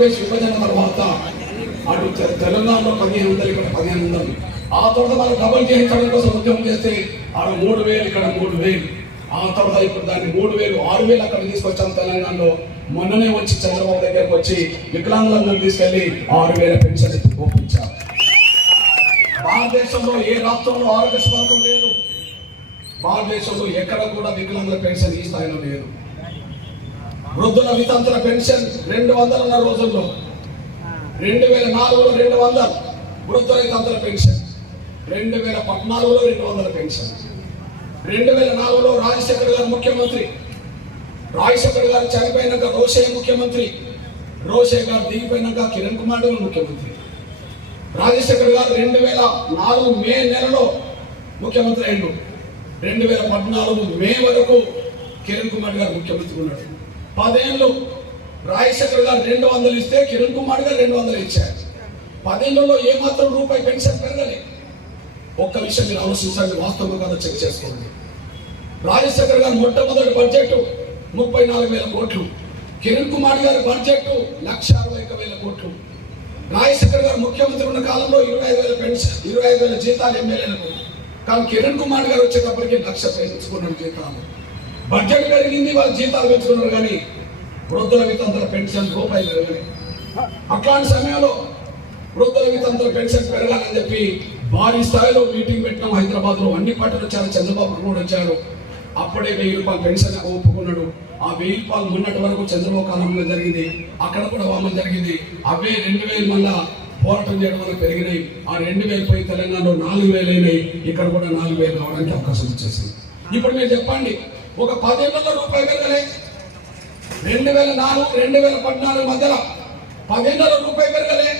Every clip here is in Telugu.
విభజన తర్వాత అటు తెలంగాణలో పదిహేను వందలు ఇక్కడ పదిహేను వందలు. ఆ తర్వాత వాళ్ళు డబుల్ చేయించడం కోసం ఉద్యమం చేస్తే ఆడ మూడు వేలు ఇక్కడ మూడు వేలు. ఆ తర్వాత ఇప్పుడు దాన్ని మూడు వేలు ఆరు వేలు అక్కడ తీసుకొచ్చాం తెలంగాణలో. మొన్ననే వచ్చి చంద్రబాబు దగ్గరకు వచ్చి వికలాంగులందరూ తీసుకెళ్ళి ఆరు వేల పెన్షన్ ఒప్పించారు భారతదేశంలో ఏ రాష్ట్రంలో ఆరోగ్య పథకం లేదు. భారతదేశంలో ఎక్కడ కూడా వికలాంగుల పెన్షన్ ఈ స్థాయిలో లేదు. వృద్ధుల వితంతుల పెన్షన్ రెండు వందల రోజుల్లో. రెండు వేల నాలుగులో రెండు వందలు వృద్ధుల వితంతుల పెన్షన్. రెండు వేల పద్నాలుగులో రెండు వందల పెన్షన్. రెండు వేల నాలుగులో రాజశేఖర్ గారు ముఖ్యమంత్రి. రాజశేఖర్ గారు చనిపోయినాక రోషే ముఖ్యమంత్రి. రోషే గారు దిగిపోయినాక కిరణ్ కుమార్ గారు ముఖ్యమంత్రి. రాజశేఖర్ గారు రెండు వేల నాలుగు మే నెలలో ముఖ్యమంత్రి అయ్యిండు. రెండు వేల పద్నాలుగు మే వరకు కిరణ్ కుమార్ గారు ముఖ్యమంత్రి ఉన్నాడు. పదేళ్ళు రాజశేఖర్ గారు రెండు వందలు ఇస్తే కిరణ్ కుమార్ గారు రెండు వందలు ఇచ్చారు. పదేళ్ళలో ఏమాత్రం రూపాయి పెన్షన్ పెరగలే. ఒక్క విషయం మీరు ఆలోచించండి వాస్తవం కదా చెక్ చేసుకోండి. రాజశేఖర్ గారు మొట్టమొదటి బడ్జెట్ ముప్పై నాలుగు వేల కోట్లు. కిరణ్ కుమార్ గారి బడ్జెట్ లక్ష అరవై ఒక వేల కోట్లు. రాజశేఖర్ గారు ముఖ్యమంత్రి ఉన్న కాలంలో ఇరవై ఐదు వేల పెన్షన్ ఇరవై ఐదు వేల జీతాలు ఎమ్మెల్యేలకు. కానీ కిరణ్ కుమార్ గారు వచ్చేటప్పటికి లక్ష పెంచుకున్నాడు జీతాలు. బడ్జెట్ పెరిగింది వాళ్ళ జీతాలు పెంచుకున్నారు కానీ వృద్ధుల వితంతుల పెన్షన్ రూపాయి పెరగలేదు అట్లాంటి సమయంలో వృద్ధుల వితంతుల పెన్షన్ పెరగాలని చెప్పి భారీ స్థాయిలో మీటింగ్ పెట్టినాం హైదరాబాద్లో అన్ని పార్టీలు వచ్చారు చంద్రబాబు కూడా వచ్చారు అప్పుడే వెయ్యి రూపాయలు పెన్షన్ ఒప్పుకున్నాడు. ఆ వెయ్యి రూపాయలు ఉన్నటి వరకు చంద్రబాబు కాలంలో జరిగింది అక్కడ కూడా వామం జరిగింది. అవే రెండు వేలు మళ్ళా పోరాటం చేయడం వల్ల పెరిగినాయి. ఆ రెండు వేలు పోయి తెలంగాణలో నాలుగు వేలు అయినాయి. ఇక్కడ కూడా నాలుగు వేలు కావడానికి అవకాశం వచ్చేసింది ఇప్పుడు మీరు చెప్పండి ఒక పదేళ్ళలో రూపాయి పెరగలే రెండు వేల నాలుగు రెండు వేల పద్నాలుగు మధ్యలో పదిహేనులో రూపాయి పెరగలే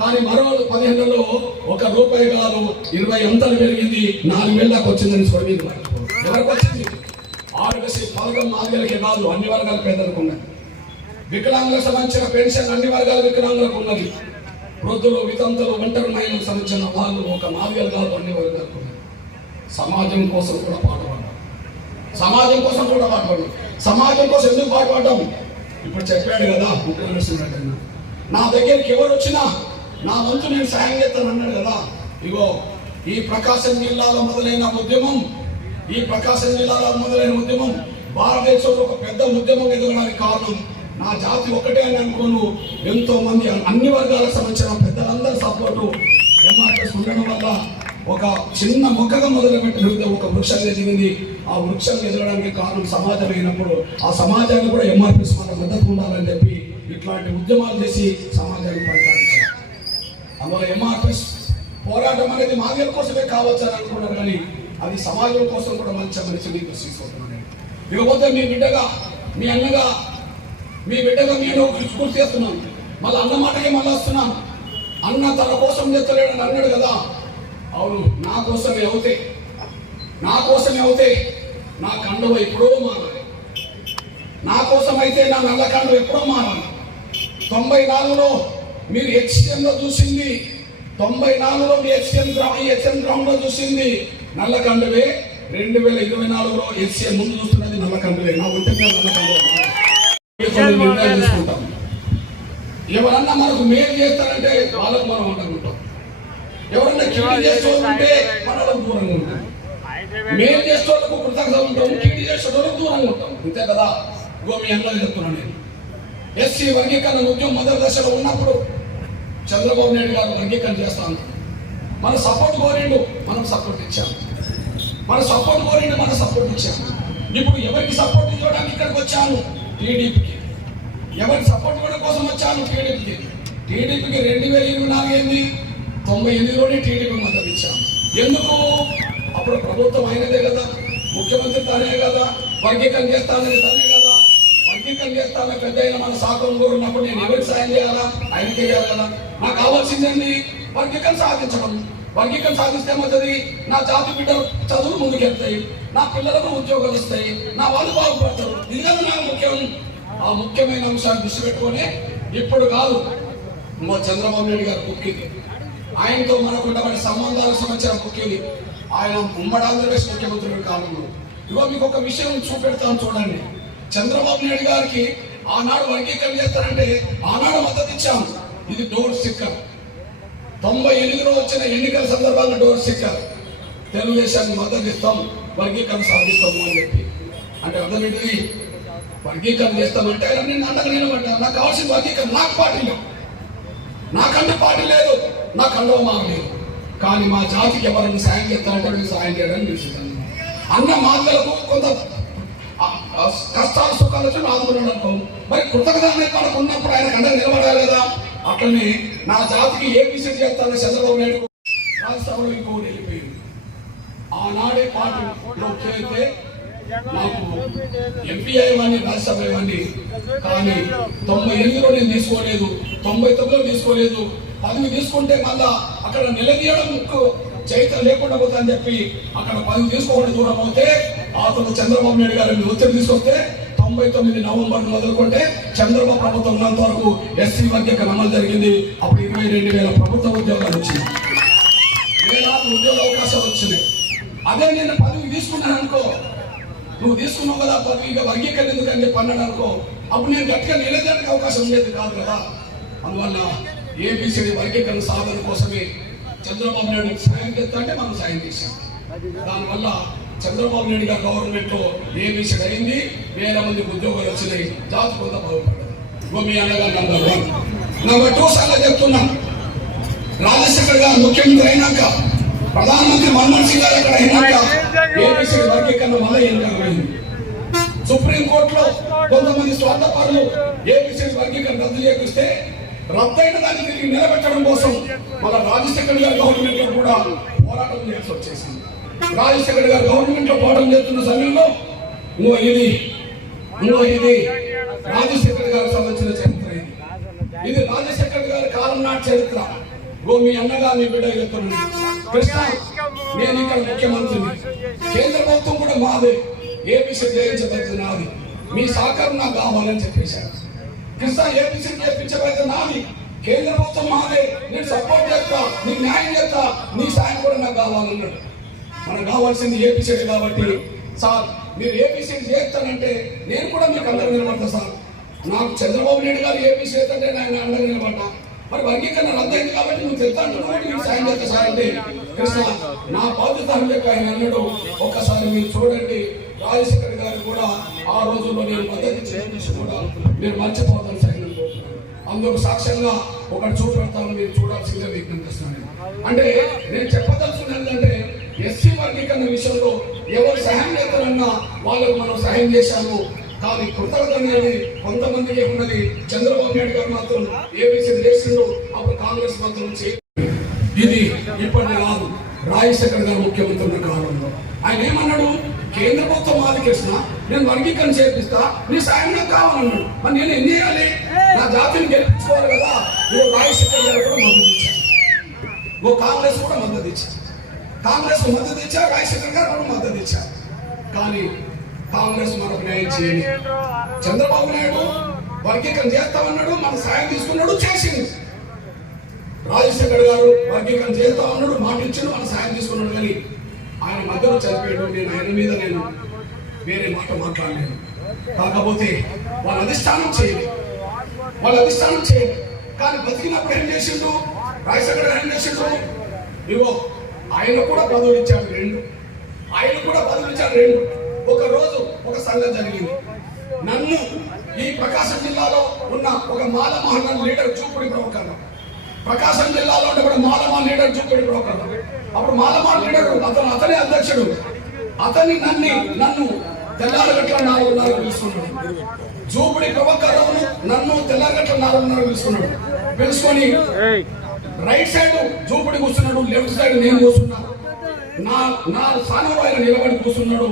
కానీ మరో పదిహేనులో ఒక రూపాయి కాదు. ఇరవై అంతలు పెరిగింది. నాలుగు వేల దాకా వచ్చిందని స్వామి ఎవరికి వచ్చింది? ఆరోగ్యశ్రీ పథకం నాలుగు కాదు అన్ని వర్గాల పేదలకు ఉన్నది. వికలాంగులకు సంబంధించిన పెన్షన్ అన్ని వర్గాల వికలాంగులకు ఉన్నది. వృద్ధులు వితంతులు ఒంటరి మహిళలకు సంబంధించిన వాళ్ళు ఒక నాలుగు కాదు అన్ని వర్గాలకు సమాజం కోసం కూడా సమాజం కోసం కూడా పాటుపడ్డాం సమాజం కోసం ఎందుకు పాటుపడ్డాం ఇప్పుడు చెప్పాడు కదా ముఖ్యమంత్రి నా దగ్గరికి ఎవరు వచ్చినా నా వంతు నేను సాయం చేస్తాను అన్నాడు కదా. ఇగో ఈ ప్రకాశం జిల్లాలో మొదలైన ఉద్యమం ఈ ప్రకాశం జిల్లాలో మొదలైన ఉద్యమం భారతదేశంలో ఒక పెద్ద ఉద్యమం ఎదగడానికి కారణం నా జాతి ఒకటే అని అనుకోను. ఎంతో మంది అన్ని వర్గాలకు సంబంధించిన పెద్దలందరి సపోర్టు ఎంఆర్ఎస్ ఉండడం వల్ల ఒక చిన్న మొక్కగా మొదలుపెట్టిన ఒక వృక్షం ఎదిగింది ఆ వృక్షం ఎదగడానికి కారణం సమాజం అయినప్పుడు ఆ సమాజాన్ని కూడా ఎంఆర్పిస్ మన మద్దతు ఉండాలని చెప్పి ఇట్లాంటి ఉద్యమాలు చేసి సమాజాన్ని పరిపాలించారు అందువల్ల ఎంఆర్పిస్ పోరాటం అనేది మాదే కోసమే కావచ్చు అని అనుకున్నారు కానీ అది సమాజం కోసం కూడా మంచి మనిషి మీకు తీసుకుంటున్నాను ఇకపోతే మీ బిడ్డగా మీ అన్నగా మీ బిడ్డగా నేను గుర్తు చేస్తున్నాను. మళ్ళీ అన్న మాటకి మళ్ళీ వస్తున్నాను. అన్న తన కోసం చెప్తలేడని అన్నాడు కదా. అవును నా కోసమే అవుతాయి నా కోసమే అవుతాయి నా కండవ ఎప్పుడో మారాలి. నా కోసం అయితే నా నల్ల కండవ ఎప్పుడో మారాలి. తొంభై నాలుగులో మీరు హెచ్ఎం చూసింది తొంభై నాలుగులో మీ హెచ్ఎం గ్రౌండ్ హెచ్ఎం గ్రౌండ్లో చూసింది నల్ల కండవే. రెండు వేల ఇరవై నాలుగులో హెచ్ఎం ముందు చూస్తున్నది నల్ల కండవే. నా ఒంటి నల్ల తీసుకుంటాం? ఎవరన్నా మనకు మేలు చేస్తారంటే వాళ్ళకు మనం ఉంటాం కీడు చేస్తుంటే మనకు దూరంగా ఉంటాం మేలు చేసేవాళ్ళకు కృతజ్ఞత ఉంటాం కీడు దూరంగా ఉంటాం అంతే కదా ఇగో మీ అందరూ చెప్తున్నాను నేను ఎస్సీ వర్గీకరణ ఉద్యమం మొదటి దశలో ఉన్నప్పుడు చంద్రబాబు నాయుడు గారు వర్గీకరణ చేస్తాను మన సపోర్ట్ కోరిండు మనం సపోర్ట్ ఇచ్చాం మన సపోర్ట్ కోరిండు మనం సపోర్ట్ ఇచ్చాం ఇప్పుడు ఎవరికి సపోర్ట్ ఇవ్వడానికి ఇక్కడికి వచ్చాను టీడీపీకి ఎవరికి సపోర్ట్ ఇవ్వడం కోసం వచ్చాను? టీడీపీకి. టీడీపీకి రెండు వేల ఇరవై నాలుగు ఏంది? తొంభై ఎనిమిదిలోనే టీడీపీ మద్దతు ఇచ్చాము ఎందుకు? అప్పుడు ప్రభుత్వం అయినదే కదా. ముఖ్యమంత్రి తానే కదా. వర్గీకరణ చేస్తానని తానే కదా. వర్గీకరణ చేస్తాన పెద్ద అయిన మన శాఖం కోరినప్పుడు నేను ఎవరికి సాయం చేయాలా? ఆయనకి చేయాలి కదా. నాకు కావాల్సిందండి వర్గీకరణ సాధించడం. వర్గీకరణ సాధిస్తే ఏమవుతుంది? నా జాతి బిడ్డలు చదువులు ముందుకెళ్తాయి. నా పిల్లలకు ఉద్యోగాలు ఇస్తాయి నా వాళ్ళు బాగుపడతారు. ఇది కదా నాకు ముఖ్యం. ఆ ముఖ్యమైన అంశాన్ని దృష్టి పెట్టుకొని ఇప్పుడు కాదు మా చంద్రబాబు నాయుడు గారు కుక్కింది. ఆయనతో మనకు ఉండబడే సంబంధాలకు సంబంధించిన ముఖ్యులు ఆయన ఉమ్మడి ఆంధ్రప్రదేశ్ ముఖ్యమంత్రులు కాలంలో ఇవో మీకు ఒక విషయం చూపెడతాను చూడండి. చంద్రబాబు నాయుడు గారికి ఆనాడు వర్గీకరణ చేస్తారంటే ఆనాడు మద్దతు ఇచ్చాం ఇది డోర్ స్టిక్కర్. తొంభై ఎనిమిదిలో వచ్చిన ఎన్నికల సందర్భంగా డోర్ స్టిక్కర్. తెలుగుదేశాన్ని మద్దతు ఇస్తాం వర్గీకరణ సాధిస్తాము అని చెప్పి. అంటే అర్థమేంటిది వర్గీకరణ చేస్తామంటే నేను అండగా నిలబడ్డా నాకు కావాల్సిన వర్గీకరణ. నాకు పార్టీ లేదు నాకంటే పార్టీ లేదు. నాకు అండవ మాట లేదు కానీ మా జాతికి ఎవరైనా సాయం చేస్తారంటే నేను సాయం చేయడానికి నిలిచిస్తాను అన్న మాటలకు కొంత కష్టాలు సుఖాలు వచ్చి ఆదుకున్నాడు అనుకో మరి కృతజ్ఞత మనకు ఉన్నప్పుడు ఆయన కంటే నిలబడాలి కదా? అట్లనే నా జాతికి ఏ విషయం చేస్తానో చంద్రబాబు నాయుడు రాజ్యసభలో ఇంకోటి వెళ్ళిపోయింది. ఆనాడే పార్టీలో చేరితే నాకు ఎంపీ అయ్యేవాడిని రాజ్యసభ అయ్యేవాడిని. కానీ తొంభై ఎనిమిదిలో నేను తీసుకోలేదు తొంభై తొమ్మిదిలో తీసుకోలేదు పదవి తీసుకుంటే మళ్ళా అక్కడ నిలదీయడం చైతం లేకుండా పోతా అని చెప్పి అక్కడ పదవి తీసుకోకుండా దూరం అవుతే అతను చంద్రబాబు నాయుడు గారిని ఒత్తిడి తీసుకొస్తే తొంభై తొమ్మిది నవంబర్ మొదలుకుంటే చంద్రబాబు ప్రభుత్వం ఉన్నంత వరకు ఎస్సీ వర్గీకరణ అమలు జరిగింది. అప్పుడు ఇరవై రెండు వేల ప్రభుత్వ ఉద్యోగాలు వచ్చింది వేలాది ఉద్యోగ అవకాశాలు వచ్చినాయి. అదే నేను పదవి తీసుకున్నాను అనుకో నువ్వు తీసుకున్నావు కదా పదవి ఇంకా వర్గీకరణ ఎందుకు అని చెప్పి అన్నాడు అనుకో అప్పుడు నేను గట్టిగా నిలదీయడానికి అవకాశం లేదు కాదు కదా. అందువల్ల ఏబిసిడి వర్గీకరణ సాధన కోసమే చంద్రబాబు నాయుడు సాయం చేస్తాంటే మనం సాయం చేశాం. దానివల్ల చంద్రబాబు నాయుడు గారు గవర్నమెంట్లో ఏబిసిడి అయింది వేల మంది ఉద్యోగాలు వచ్చినాయి జాతి కొంత బాగుపడ్డది. ఇగో నంబర్ వన్. నంబర్ టూ సంగతి చెప్తున్నాను రాజశేఖర్ గారు ముఖ్యమంత్రి అయినాక ప్రధానమంత్రి మన్మోహన్ సింగ్ గారు అక్కడ అయినాక ఏబిసి వర్గీకరణ వల్ల ఏం జరగలేదు. సుప్రీం కోర్టులో కొంతమంది స్వార్థపరులు ఏబిసి వర్గీకరణ రద్దు చేపిస్తే రద్దయిన దాన్ని తిరిగి నిలబెట్టడం కోసం మన రాజశేఖర్ గారి గవర్నమెంట్లో కూడా పోరాటం చేయాల్సి వచ్చేసింది. రాజశేఖర్ గారు గవర్నమెంట్లో పోరాటం చేస్తున్న సమయంలో ఇంకో ఇది ఇంకో ఇది రాజశేఖర్ గారికి సంబంధించిన చరిత్ర ఇది. ఇది రాజశేఖర్ గారి కాలం నాటి చరిత్ర. ఓ మీ అన్నగా మీ బిడ్డ వెళ్తున్నాను కృష్ణ నేను ఇక్కడ ముఖ్యమంత్రిని. కేంద్ర ప్రభుత్వం కూడా మాదే. ఏపీ జయించబడితే నాది మీ సహకారం నాకు కావాలని చెప్పేశారు. కృష్ణ ఏపీసీ చేయించబడితే నాది కేంద్ర ప్రభుత్వం మాదే నేను సపోర్ట్ చేస్తా నీకు న్యాయం చేస్తా నీ సాయం కూడా నాకు కావాలన్నాడు. మనకు కావాల్సింది ఏపీ సీట్ కాబట్టి. సార్ మీరు ఏపీసీ చేస్తానంటే నేను కూడా మీకు అందరూ నిలబడతా సార్. నాకు చంద్రబాబు నాయుడు గారు ఏపీ సీట్ అంటే నేను అందరూ నిలబడ్డా మరి వర్గీకరణ రద్దయింది కాబట్టి నువ్వు చెప్తా అంటున్నావు నీకు సాయం చేస్తా సార్ అంటే. కృష్ణ నా బాధ్యత అని ఆయన అన్నాడు. ఒక్కసారి మీరు చూడండి. రాజశేఖర్ గారు కూడా ఆ రోజుల్లో నేను మద్దతు ఇచ్చిన కూడా. నేను మర్చిపోతాను అందుకు సాక్ష్యంగా ఒకటి చూపెడతాను మీరు చూడాల్సిందే విజ్ఞప్తిస్తున్నాను అంటే నేను చెప్పదలుచుకున్నది ఏంటంటే ఎస్సీ వర్గీకరణ విషయంలో ఎవరు సహాయం చేస్తారన్నా వాళ్ళకు మనం సహాయం చేశాము. కానీ కృతజ్ఞత అనేది కొంతమందికి ఉన్నది. చంద్రబాబు నాయుడు గారు మాత్రం ఏబీసీ చేసిండు అప్పుడు కాంగ్రెస్ మాత్రం ఇది ఇప్పటి కాదు. రాజశేఖర్ గారు ముఖ్యమంత్రి ఉన్న కాలంలో. ఆయన ఏమన్నాడు? కేంద్ర ప్రభుత్వం మాది కృష్ణ నేను వర్గీకరణ చేపిస్తా నీ సాయం నాకు కావాలన్నాడు. మరి నేను ఏం చేయాలి? నా జాతిని గెలిపించుకోవాలి కదా. ఓ రాజశేఖర్ గారు కూడా మద్దతు ఇచ్చారు. ఓ కాంగ్రెస్ కూడా మద్దతు ఇచ్చారు. కాంగ్రెస్ మద్దతు ఇచ్చారు రాజశేఖర్ గారు కూడా మద్దతు ఇచ్చారు. కానీ కాంగ్రెస్ మనకు న్యాయం చేయండి. చంద్రబాబు నాయుడు వర్గీకరణ చేస్తామన్నాడు మన సాయం తీసుకున్నాడు చేసింది రాజశేఖర్ గారు వర్గీకరణ చేస్తామన్నాడు మాట ఇచ్చాడు మన సాయం తీసుకున్నాడు కానీ ఆయన మధ్యలో చనిపోయాడు. నేను ఆయన మీద నేను వేరే మాట మాట్లాడలేను. కాకపోతే వాళ్ళ అధిష్టానం చేయలేదు వాళ్ళ అధిష్టానం చేయలేదు కానీ బతికినప్పుడు ఏం చేసిండు? రాజశేఖర్ ఏం చేసిండు? ఇగో ఆయన కూడా పదవులు ఇచ్చాడు రెండు. ఆయన కూడా పదవులు ఇచ్చాడు రెండు. ఒక రోజు ఒక సంఘం జరిగింది. నన్ను ఈ ప్రకాశం జిల్లాలో ఉన్న ఒక మాలమహన్న లీడర్ చూపుడి బ్రోకర్ ప్రకాశం జిల్లాలో ఉన్న కూడా మాలమహన్ లీడర్ చూపుడి బ్రోకర్ అప్పుడు మాలమా లీడర్ అతను అతనే అధ్యక్షుడు. అతన్ని నన్ను నన్ను తెల్లారగట్ల నాలుగున్నర పిలుచుకున్నాడు జూపిడి ప్రభాకర్ రావును నన్ను తెల్లారగట్ల నాలుగున్నర పిలుచుకున్నాడు పిలుచుకొని రైట్ సైడ్ జూపిడి కూర్చున్నాడు లెఫ్ట్ సైడ్ నేను కూర్చున్నాను నా నా ఆయన నిలబడి కూర్చున్నాడు.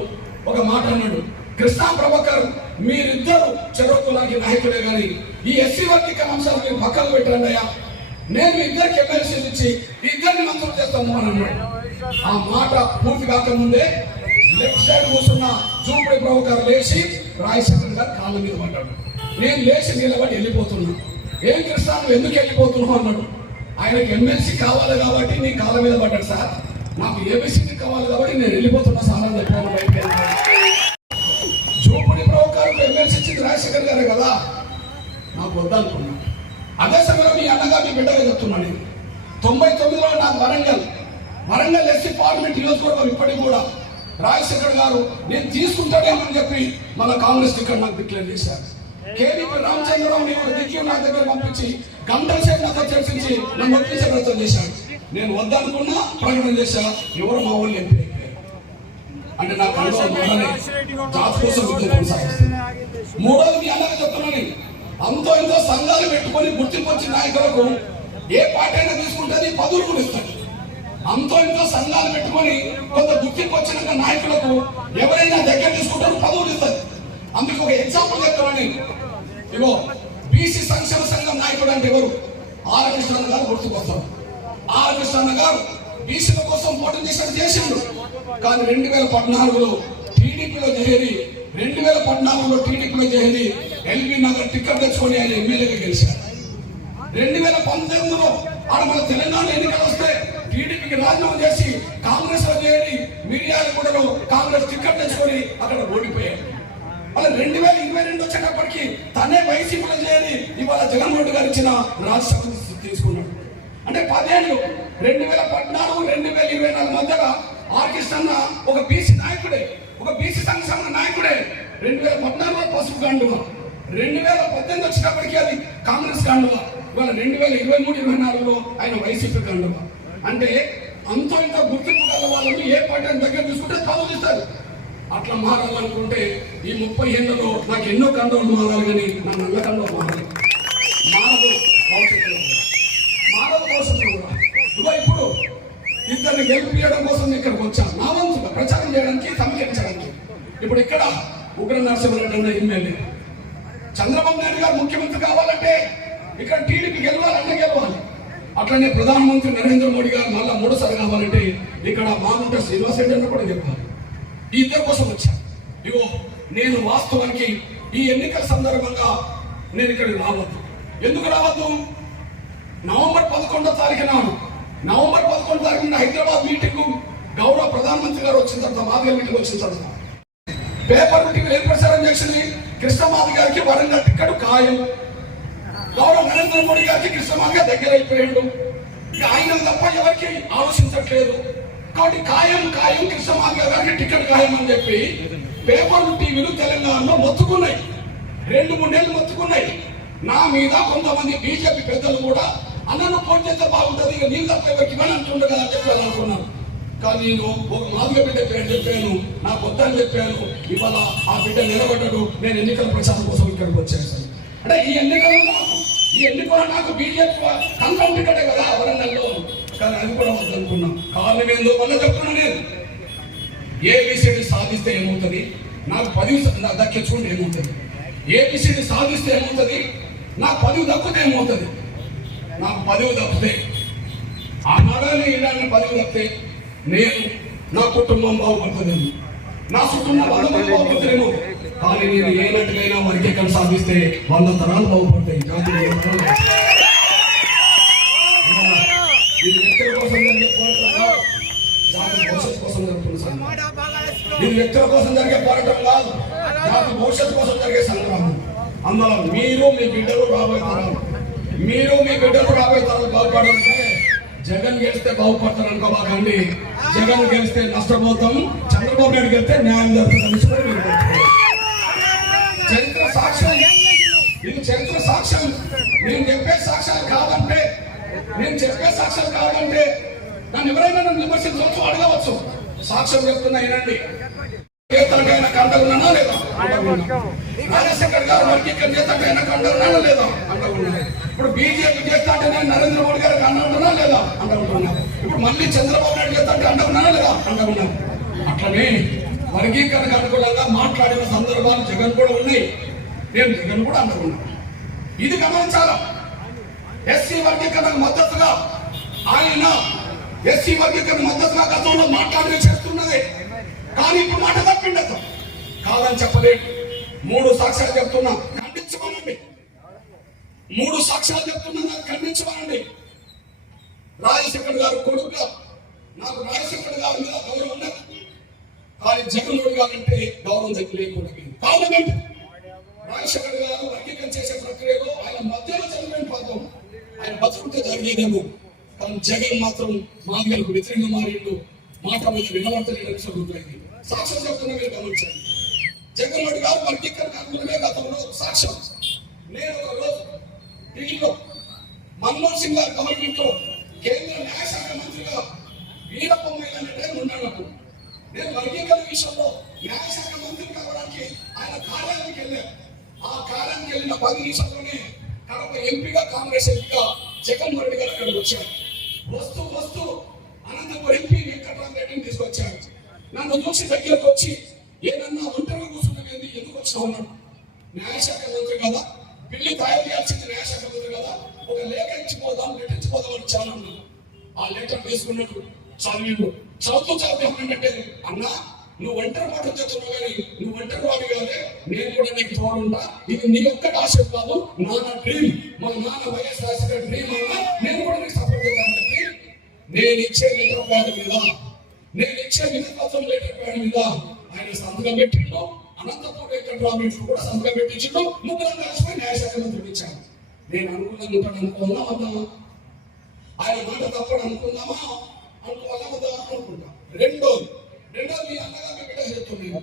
ఒక మాట అన్నాడు. కృష్ణా ప్రభాకర్ మీరిద్దరు చెరుకులాంటి నాయకులే కానీ ఈ ఎస్సీ వర్గీకరణ అంశాలు మీరు పక్కన పెట్టండి అయ్యా. నేను ఇద్దరికి ఎమ్మెల్సీలు ఇచ్చి ఇద్దరిని మంత్రులు చేస్తాను అని అన్నాడు. ఆ మాట పూర్తి కాకముందే లెఫ్ట్ సైడ్ కూర్చున్న జూపిడి ప్రభాకర్ లేచి రాజశేఖర్ గారు కాళ్ళ మీద పడ్డాడు. నేను లేచి నిలబడి వెళ్ళిపోతున్నా. ఏం కృష్ణ నువ్వు ఎందుకు వెళ్ళిపోతున్నావు అన్నాడు. ఆయనకి ఎమ్మెల్సీ కావాలి కాబట్టి నీ కాళ్ళ మీద పడ్డాడు సార్. నాకు ఏబిసిడి కావాలి కాబట్టి నేను వెళ్ళిపోతున్నా సార్ అని చెప్పాను బయటికి వెళ్ళిపోయాను. జూపడి ఎమ్మెల్సీ ఇచ్చింది రాజశేఖర్ గారే కదా. వద్దనుకున్నా. అదే సమయంలో మీ అన్నగా మీ బిడ్డగా చెప్తున్నాను నేను. తొంభై తొమ్మిదిలో నాకు వరంగల్. వరంగల్ ఎస్సీ పార్లమెంట్ నియోజకవర్గం ఇప్పటికి కూడా రాజశేఖర్ గారు నేను తీసుకుంటాడేమని చెప్పి మన కాంగ్రెస్ టికెట్ నాకు డిక్లేర్ చేశారు. కేవీపీ రామచంద్రరావు నేను దిక్కు నా దగ్గర పంపించి గంటల సేపు నాతో చర్చించి నన్ను ఒప్పించే ప్రయత్నం చేశాడు. నేను వద్దనుకున్నా ప్రకటన చేశా ఎవరు మా వాళ్ళు ఎంపీ. అంటే నా జాతి కోసం కొనసాగిస్తుంది మూడోది మీ అన్నగా చెప్తున్నాను అంతో ఇంతో సంఘాలు పెట్టుకొని గుర్తింపు వచ్చిన నాయకులకు ఏ పార్టీ అయినా తీసుకుంటే పదులు కూడా ఇస్తాడు అంతో ఇంతో సంఘాలు పెట్టుకొని కొంత గుర్తింపు వచ్చిన నాయకులకు ఎవరైనా దగ్గర తీసుకుంటారు పదవులు ఇస్తారు. అందుకు ఒక ఎగ్జాంపుల్ చెప్తామని ఇగో బీసీ సంక్షేమ సంఘం నాయకుడు అంటే ఎవరు? ఆర్ కృష్ణ గారు గుర్తుకొస్తారు. ఆర్ కృష్ణ గారు బీసీల కోసం పోటీ చేసిన చేసిండు. కానీ రెండు వేల పద్నాలుగులో టీడీపీలో చేరి రెండు వేల పద్నాలుగులో టీడీపీలో చేరి ఎల్బీ నగర్ టికెట్ తెచ్చుకొని ఆయన ఎమ్మెల్యేగా గెలిచారు. రెండు వేల పంతొమ్మిదిలో ఆడ మన తెలంగాణ ఎన్నికలు వస్తే టీడీపీకి రాజీనామా చేసి కాంగ్రెస్లో చేరి కూడా కాంగ్రెస్ టికెట్ తెచ్చుకొని అక్కడ ఓడిపోయారు. మళ్ళీ రెండు వేల ఇరవై రెండు వచ్చేటప్పటికి తనే వైసీపీలో చేరి ఇవాళ జగన్మోహన్ రెడ్డి గారు ఇచ్చిన రాజ్యసభ తీసుకున్నాడు. అంటే పదేళ్ళు రెండు వేల పద్నాలుగు రెండు వేల ఇరవై నాలుగు మధ్యలో ఆర్కిస్ట్ అన్న ఒక బీసీ నాయకుడే ఒక బీసీ సంక్షేమ నాయకుడే రెండు వేల పద్నాలుగులో పసుపు గాండువా? రెండు వేల పద్దెనిమిది వచ్చినప్పటికీ అది కాంగ్రెస్ గాండువా? ఇవాళ రెండు వేల ఇరవై మూడు ఇరవై నాలుగులో ఆయన వైసీపీ గాండువా? అంటే అంత ఇంత గుర్తింపు గల వాళ్ళని ఏ పార్టీ దగ్గర తీసుకుంటే పదవులు ఇస్తారు అట్లా మారాలనుకుంటే ఈ ముప్పై ఏళ్ళలో నాకు ఎన్నో కండలు మారాలి కానీ నా నల్ల కండలు మారాలి. మారదు భవిష్యత్తులో కూడా. మానవ భవిష్యత్తులో కూడా ఇదిగో ఇప్పుడు గెలిపించడం కోసం ఇక్కడికి వచ్చాను నా వంతుగా ప్రచారం చేయడానికి సమీకరించడానికి. ఇప్పుడు ఇక్కడ ఉగ్ర నరసింహారెడ్డి అన్న ఎమ్మెల్యే. చంద్రబాబు నాయుడు గారు ముఖ్యమంత్రి కావాలంటే ఇక్కడ టీడీపీ గెలవాలంటే గెలవాలి. అట్లనే ప్రధానమంత్రి నరేంద్ర మోడీ గారు మళ్ళా మూడోసారి కావాలంటే ఇక్కడ మాగుంట శ్రీనివాస్ రెడ్డి కూడా గెలవాలి. ఈ ఇద్దరు కోసం వచ్చాను ఇగో నేను వాస్తవానికి ఈ ఎన్నికల సందర్భంగా నేను ఇక్కడికి రావద్దు. ఎందుకు రావద్దు? నవంబర్ పదకొండో తారీఖు నాడు నవంబర్ పదకొండు తారీఖున హైదరాబాద్ మీటింగ్ గౌరవ ప్రధానమంత్రి గారు వచ్చిన తర్వాత మాదిగ మీటింగ్ వచ్చిన తర్వాత. పేపర్ మీటింగ్ ఏం ప్రచారం చేసింది? కృష్ణమాది గారికి వరంగల్ టిక్కెట్ ఖాయం. గౌరవ నరేంద్ర మోడీ గారికి కృష్ణమాది దగ్గర అయిపోయాడు. ఇక ఆయన తప్ప ఎవరికి ఆలోచించట్లేదు. కాబట్టి ఖాయం ఖాయం కృష్ణమాది గారికి టికెట్ ఖాయం అని చెప్పి పేపర్ టీవీలు తెలంగాణలో మొత్తుకున్నాయి. రెండు మూడు నెలలు మొత్తుకున్నాయి. నా మీద కొంతమంది బీజేపీ పెద్దలు కూడా అన్నను పోటీ చేస్తే బాగుంటుంది ఇక నీళ్ళు తప్ప ఎవరికి ఇవ్వని అంటుండే కదా అని చెప్పాను అనుకున్నాను కానీ నేను ఒక మాదిగా బిడ్డ పేరు చెప్పాను నాకు వద్దని చెప్పాను. ఇవాళ ఆ బిడ్డ నిలబడ్డాడు నేను ఎన్నికల ప్రచారం కోసం ఇక్కడికి వచ్చాను అంటే ఈ ఎన్నికలు నాకు ఈ ఎన్నికలు నాకు బీజేపీ కన్ఫర్మ్ టికెట్ కదా వరంగల్లో. కానీ అది కూడా వద్దనుకున్నాం కారణం ఏందో వల్ల చెప్తున్నా నేను. ఏబిసిడి సాధిస్తే ఏమవుతుంది? నాకు పదవి నా దక్కించుకుంటే ఏమవుతుంది? ఏబిసిడి సాధిస్తే ఏమవుతుంది? నాకు పదవి దక్కితే ఏమవుతుంది? నాకు పదవి తప్పితే ఆనాడని ఇలాంటి పదవి తప్పితే నేను నా కుటుంబం బాగుపడుతుంది నా కుటుంబం వంద మంది కానీ నేను ఏనట్టుకైనా వర్గీకరణ సాధిస్తే వంద తరాలు బాగుపడతాయి. ఇది వ్యక్తుల కోసం జరిగే పోరాటం కాదు. జాతి వ్యక్తుల కోసం జరిగే పోరాటం కాదు. జాతి భవిష్యత్తు కోసం జరిగే సంగ్రామం. అందులో మీరు మీ బిడ్డలు రాబోయే తరాలు మీరు మీ బిడ్డలు రాబోయే తరాలు బాగుపడాలంటే జగన్ గెలిస్తే బాగుపడతారు అనుకోబాకండి జగన్ గెలిస్తే నష్టపోతాం. చంద్రబాబు నాయుడు గెలిస్తే న్యాయం జరుగుతుంది చరిత్ర సాక్ష్యం. నేను చరిత్ర సాక్ష్యం. నేను చెప్పే సాక్ష్యాలు కావాలంటే నేను చెప్పే సాక్ష్యాలు కావాలంటే నన్ను ఎవరైనా నన్ను విమర్శించవచ్చు అడగవచ్చు. సాక్ష్యం చెప్తున్నా వినండి. చేతనకైనా కంటకున్నానా లేదా? రాజశేఖర్ గారు వర్గీకరణ చేతనకైనా కంటకున్నానా లేదా? అంటకున్నాను ఇప్పుడు బీజేపీ చేస్తాంటే నేను నరేంద్ర మోడీ గారికి అంటున్నా లేదా? అంటున్నాను ఇప్పుడు మళ్ళీ చంద్రబాబు నాయుడు చేస్తాంటే అండ అంటున్నానా లేదా? అంటున్నాను అట్లనే వర్గీకరణకు అనుకూలంగా మాట్లాడిన సందర్భాలు జగన్ కూడా ఉన్నాయి. నేను జగన్ కూడా అంటున్నా ఇది గమనించాలా. ఎస్సీ వర్గీకరణకు మద్దతుగా ఆయన ఎస్సీ వర్గీకరణ మద్దతుగా గతంలో మాట్లాడి చేస్తున్నదే. కానీ ఇప్పుడు మాట తప్పిండదు. కాదని చెప్పలేదు మూడు సాక్ష్యాలు చెప్తున్నా. మూడు సాక్ష్యాలు చెప్తున్నా ఖండించమండి రాజశేఖర్ గారు కొడుకుగా నాకు రాజశేఖర్ గారి మీద గౌరవం ఉన్నది. కానీ జగన్మోహన్ గారు అంటే గౌరవం దగ్గర లేకుండా కారణం రాజశేఖర్ గారు వర్గీకరణ చేసే ప్రక్రియలో ఆయన మధ్యలో చనిపోయిన పాపం. ఆయన బతుకుంటే జరిగేదేమో. కానీ జగన్ మాత్రం మాదిగలకు వ్యతిరేకంగా మారిండు. మాట మీద వినబడతలేని విషయం గుర్తయింది సాక్ష్యం చెప్తున్నా మీరు గమనించండి. జగన్మోహన్ గారు వర్గీకరణ గతంలో సాక్ష్యం. నేను ఒక రోజు ఢిల్లీలో మన్మోహన్ సింగ్ గారు గవర్నమెంట్లో కేంద్ర న్యాయశాఖ మంత్రిగా వీరప్ప మొయిల్ టైం ఉన్నాడు నేను వర్గీకరణ విషయంలో న్యాయశాఖ మంత్రి కావడానికి ఆయన కార్యాలయానికి వెళ్ళాను. ఆ కార్యానికి వెళ్ళిన పది నిమిషాల్లోనే కడప ఎంపీగా కాంగ్రెస్ ఎంపీగా జగన్మోహన్ రెడ్డి గారు అక్కడికి వచ్చారు. వస్తూ వస్తూ అనంతపురం ఎంపీ వెంకటరామరెడ్డిని తీసుకొచ్చారు. నన్ను చూసి దగ్గరకు వచ్చి ఏదన్నా ఒంటరిగా కూర్చున్నది ఎందుకు వచ్చినా ఉన్నాడు న్యాయశాఖ మంత్రి కదా పిల్లి తయారు చేయాల్సింది ఇచ్చిపోదాం చాలా ఆ లెటర్ తీసుకున్నట్టు చదివిండు చదువుతూ చదివామంటే అన్నా నువ్వు ఒంటరి మాట చదువుతున్నావు కానీ నువ్వు ఒంటరి వాడు కాదే. నేను కూడా నీకు తోడుంటా ఇది నీ ఒక్క ఆశీర్వాదం నాన్న డ్రీమ్ మా నాన్న వైఎస్ రాజశేఖర్ డ్రీమ్ అన్నా నేను కూడా నీకు సపోర్ట్ చేద్దామని చెప్పి నేను ఇచ్చే లెటర్ ప్యాడ్ మీద నేను ఇచ్చే వినపత్రం లెటర్ ప్యాడ్ మీద ఆయన సంతకం పెట్టిండు. అనంతపురం వెంకటరామరెడ్డి కూడా సంతకం పెట్టించిండు. ముగ్గురం కలిసిపోయి న్యాయశాఖ మంత్రికి ఇచ్చాను నేను అనుకున్నాను ఉంటాను అనుకున్నా వద్దామా ఆయన మాట తప్పని అనుకుందామా? అనుకోవాలా వద్దా అనుకుంటా. రెండోది రెండోది మీ అన్నగారు బిడ్డ చెప్తున్నాను